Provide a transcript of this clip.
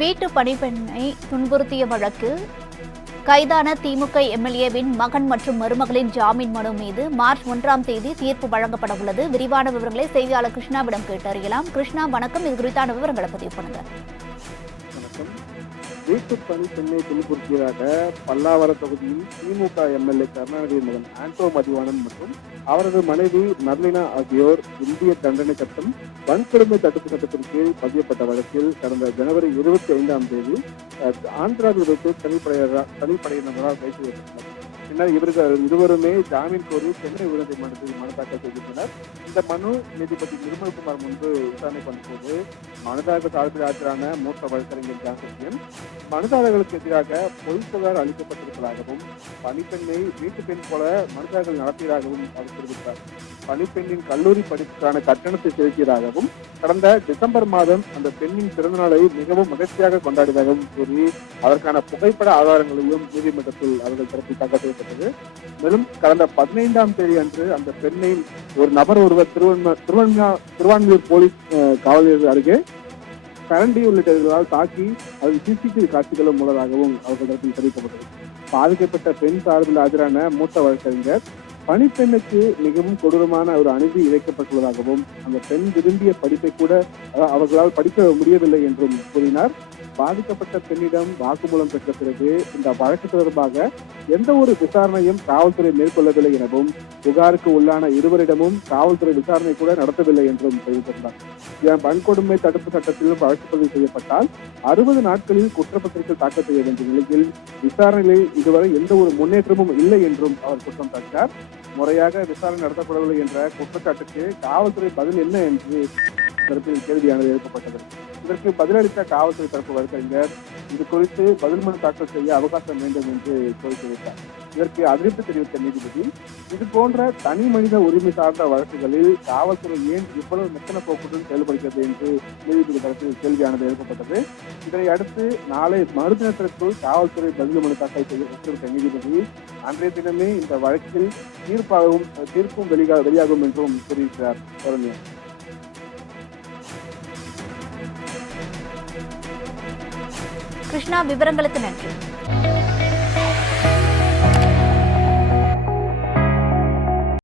வீட்டு பணிப்பெண்ணை துன்புறுத்திய வழக்கில் கைதான திமுக எம்எல்ஏவின் மகன் மற்றும் மருமகளின் ஜாமீன் மனு மீது மார்ச் 1ஆம் தேதி தீர்ப்பு வழங்கப்பட உள்ளது. விரிவான விவரங்களை செய்தியாளர் கிருஷ்ணாவிடம் கேட்டறியலாம். கிருஷ்ணா, வணக்கம். இது குறித்தான விவரங்களை பதிவு பண்ணுங்க. வீட்டு பணி பெண்ணை துன்புறுத்தியதாக பல்லாவரம் தொகுதியில் திமுக எம்எல்ஏ கருணாநிதி மகன் ஆண்டோ மதிவாணன் மற்றும் அவரது மனைவி நர்லினா ஆகியோர் இந்திய தண்டனை சட்டம் வன்கொடுமை தடுப்பு சட்டத்தின் கீழ் பதியப்பட்ட வழக்கில் கடந்த ஜனவரி 25ஆம் தேதி ஆந்திராவில் வைத்து தனிப்படையினரால் கைது செய்யப்பட்டனர். பின்னர் இவர்கள் இருவருமே ஜாமீன் கோரி சென்னை உயர்நீதிமன்றத்தில் மனு தாக்கல் செய்திருந்தனர். இந்த மனு நீதிபதி நிர்மல்குமார் முன்பு விசாரணைக்கு வந்தபோது மனுதாரர் சார்பில் ஆஜரான மூத்த வழக்கறிஞர் ஜாசத்தியன் மனுதாரர்களுக்கு எதிராக பொய் புகார் அளிக்கப்பட்டிருப்பதாகவும் பணிப்பெண்ணை வீட்டு பெண் போல மனுதாரர்கள் நடத்தியதாகவும் அவர் தெரிவித்தார். பணிப்பெண்ணின் கல்லூரி படிப்புக்கான கட்டணத்தை செலுத்தியதாகவும் கடந்த டிசம்பர் மாதம் அந்த பெண்ணின் பிறந்தநாளை மிகவும் மகிழ்ச்சியாக கொண்டாடியதாகவும் கூறி அதற்கான புகைப்பட ஆதாரங்களையும் நீதிமன்றத்தில் அவர்கள் தரப்பில் தாக்கல் செய்யப்பட்டது. மேலும் கடந்த 15ஆம் தேதி அன்று அந்த பெண்ணை ஒரு நபர் ஒருவர் திருவான்மியூர் போலீஸ் காவலர் அருகே கரண்டி உள்ளிட்டவர்களால் தாக்கி அதில் சிசிடிவி காட்சிகளும் உள்ளதாகவும் அவர்கள் தரப்பில் தெரிவிக்கப்பட்டது. பாதிக்கப்பட்ட பெண் சார்பில் ஆஜரான மூத்த வழக்கறிஞர் பணிப்பெண்ணுக்கு மிகவும் கொடூரமான ஒரு அநீதி இழைக்கப்பட்டுள்ளதாகவும் அந்த பெண் விரும்பிய படிப்பை கூட அவர்களால் படிக்க முடியவில்லை என்றும் கூறினார். பாதிக்கப்பட்ட பெண்ணிடம் வாக்குமூலம் பெற்ற பிறகு இந்த வழக்கு தொடர்பாக எந்த ஒரு விசாரணையும் காவல்துறை மேற்கொள்ளவில்லை எனவும் புகாருக்கு உள்ளான இருவரிடமும் காவல்துறை விசாரணை கூட நடத்தவில்லை என்றும் தெரிவித்திருந்தார். வன்கொடுமை தடுப்பு சட்டத்திலும் வழக்கு பதிவு செய்யப்பட்டால் 60 நாட்களில் குற்றப்பத்திரிகை தாக்கல் செய்ய வேண்டிய நிலையில் விசாரணையில் இதுவரை எந்த ஒரு முன்னேற்றமும் இல்லை என்றும் அவர் குற்றம் சாட்டினார். முறையாக விசாரணை நடத்தப்படவில்லை என்ற குற்றச்சாட்டுக்கு காவல்துறை பதில் என்ன என்று தரப்பில் கேள்வியானது எழுப்பப்பட்டது. இதற்கு பதிலளித்த காவல்துறை தரப்பு வழக்கறிஞர் இது குறித்து பதில் மனு தாக்கல் செய்ய அவகாசம் வேண்டும் என்று கோரிக்கை வைத்தார். இதற்கு அதிருப்தி தெரிவித்த நீதிபதி இது போன்ற தனி மனித உரிமை சார்ந்த வழக்குகளில் காவல்துறை ஏன் இவ்வளவு மெத்தன போக்குடன் செயல்படுகிறது என்று நீதிபதி தரப்பில் கேள்வியானது எழுப்பப்பட்டது. இதனை அடுத்து நாளை மறுதினத்திற்குள் காவல்துறை பதில் மனு தாக்கல் செய்ய உத்தரவிட்ட நீதிபதி அன்றைய தினமே இந்த வழக்கில் தீர்ப்பும் வெளியாகும் என்றும் கூறியிருக்கிறார். கிருஷ்ணா, விவரங்களுக்கு நன்றி.